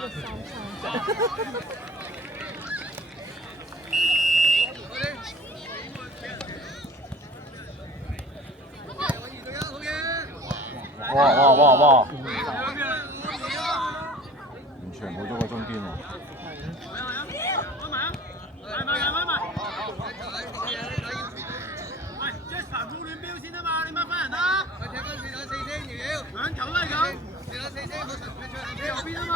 哇！完全冇咗個中堅喎。喂 ，Jasper 冇亂標先啊嘛，你掹翻人啦！踢翻4打4先，要兩球啦咁。4打4先，你右邊啊嘛。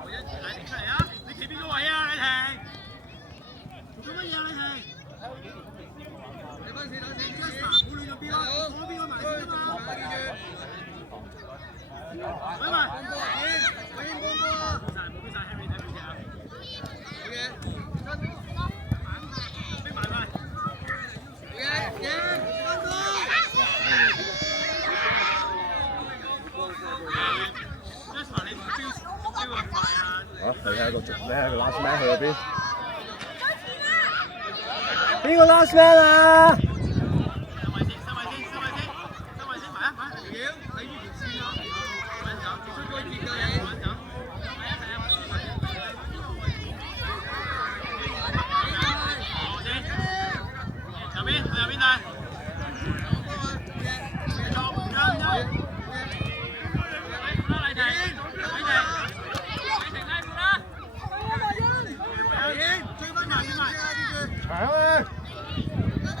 我一停出嚟啊！你企邊個位啊？你停！做乜嘢啊？你停！踢翻4打4 ，Jasper 冇亂咗邊啦，我邊個埋先啊嘛。喂埋，我應幫波啊！冇晒 Harry 睇邊隻啊？好嘢，逼埋佢。你喺個 last man 去咗邊？邊個 last man 啊？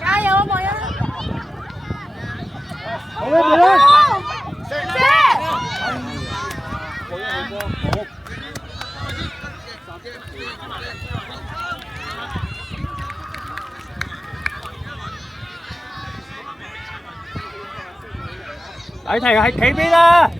加油啊，莫欣！好咩？冇啦！禮婷喺企邊啦！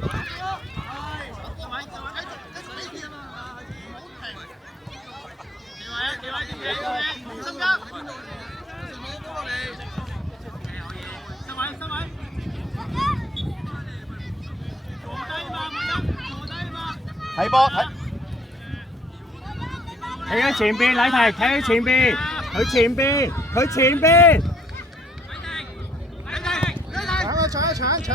睇波睇。企喺前邊，禮婷企喺前邊，佢前邊。搶！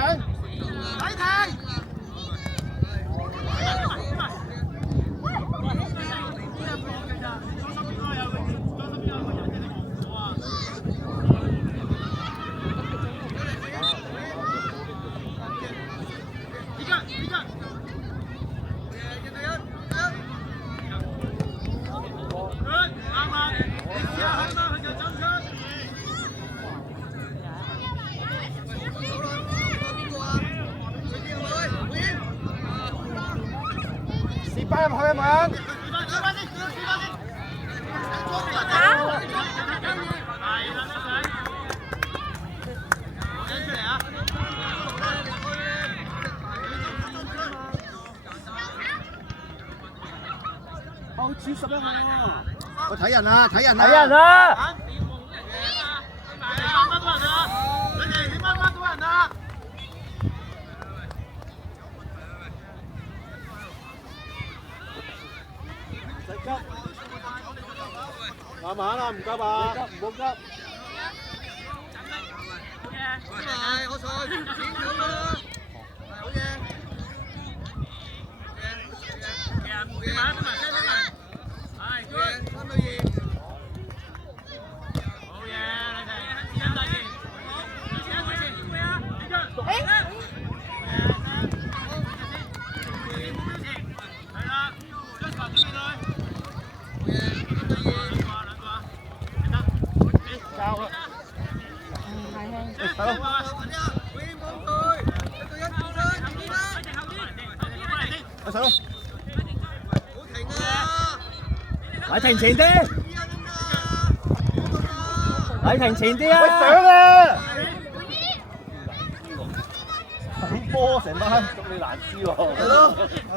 翻入去啊嘛！好似11號喎！我睇人啊！睇人啊！慢慢啦，唔急啊！唔好急。我上，剪咗啦，好嘢。禮婷前啲，禮婷前啲啊！喂，上啊！睇波成班，咁你難知喎。係咯，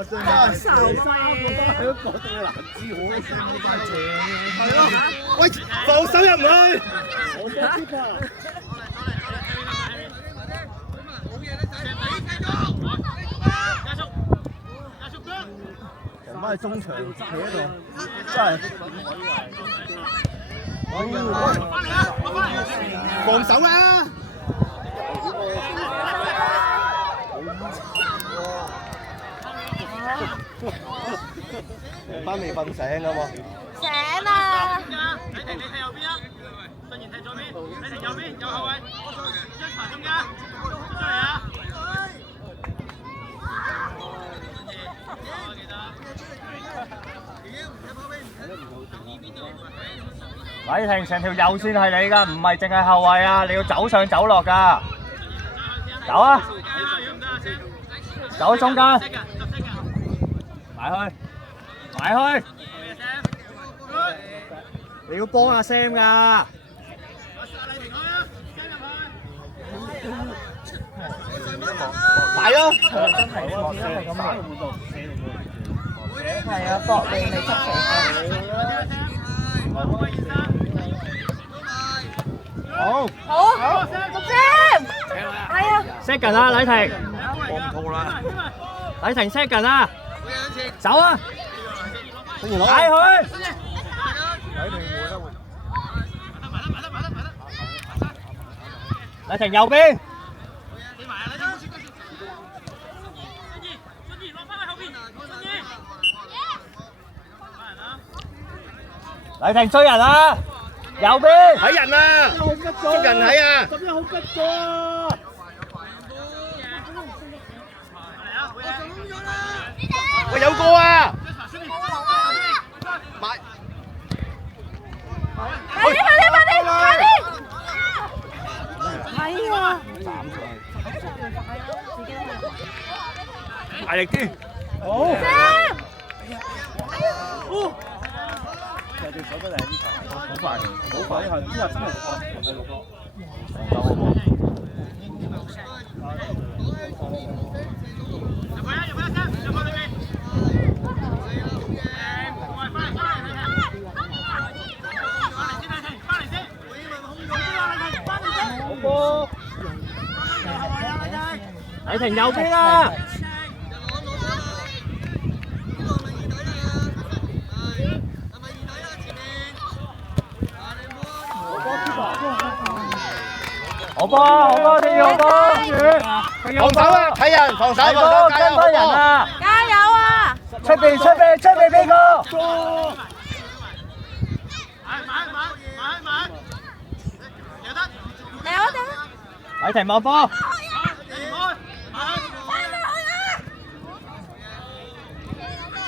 真係手快係咯，覺得你難知，好細好快斜。係咯，喂，放手入去。我想知啊！成班係中場企喺度，真係。放手啦！班未瞓醒㗎嘛？醒啦！你停右邊啊！順賢停左邊，你停右邊，右後衞，一排中間，出嚟啊！禮霆成條右線係你㗎，唔係淨係後衞啊！你要走上走落㗎。走啊！走中間，埋去，埋去。你要幫阿 Sam 㗎。快咯！係啊，搏命你出嚟。好，好，六尖，係啊。set 緊啦，禮霆。幫唔到啦。禮霆 set 緊啦。走啊！跟住攞。解佢。禮霆右邊。禮霆追人啊！右邊睇人啊！捉人睇啊！咁樣好吉咗啊！喂，有個啊！買。快啲！係啊！大力啲。好。對手都嚟呢球，好快，好快，係呢個真係好快，係六個。禮霆右邊啦！好波，聽住好波，防守啊！睇人，防守，跟翻人啊！加油啊！出邊邊個？嚟我哋。禮霆望波。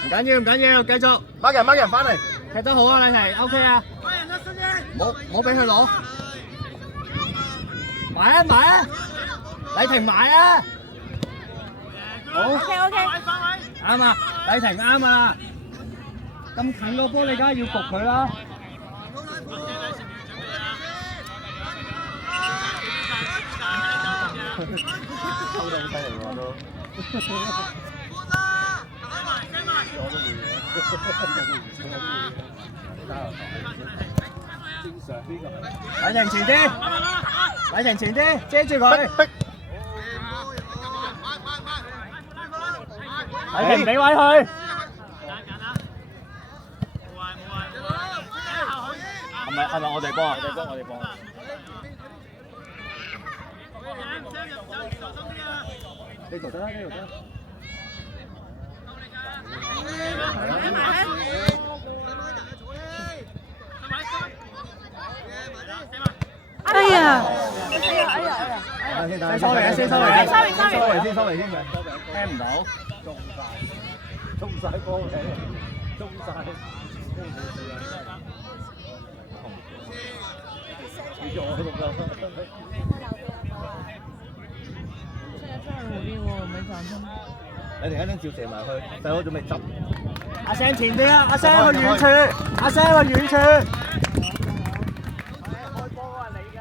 唔緊要，繼續。掹人翻嚟。踢得好啊，禮霆 ，OK 啊。冇俾佢攞。埋啊！禮霆埋啊！好 OK。啱啊，禮霆啱啊！咁近個波，你梗係要焗佢啦。抽得好犀利喎都。禮霆前啲，遮住佢。禮霆俾位佢。係咪我哋幫啊？我哋幫。呢度得啦。哎呀！收嚟啊！收嚟。聽唔到。中晒波嘅，中晒。你做我咁樣。你哋一陣照射埋去，細佬準備執。阿 Sam 前啲啊！阿 Sam 去遠處。開波啊你㗎！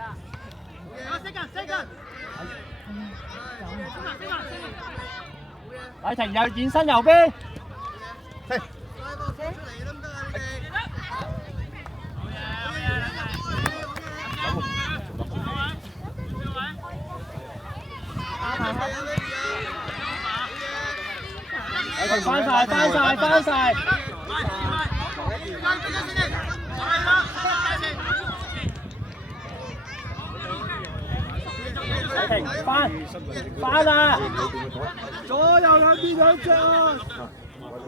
禮霆又現身右邊。翻晒！禮霆翻啊！左右兩邊兩隻啊！喂，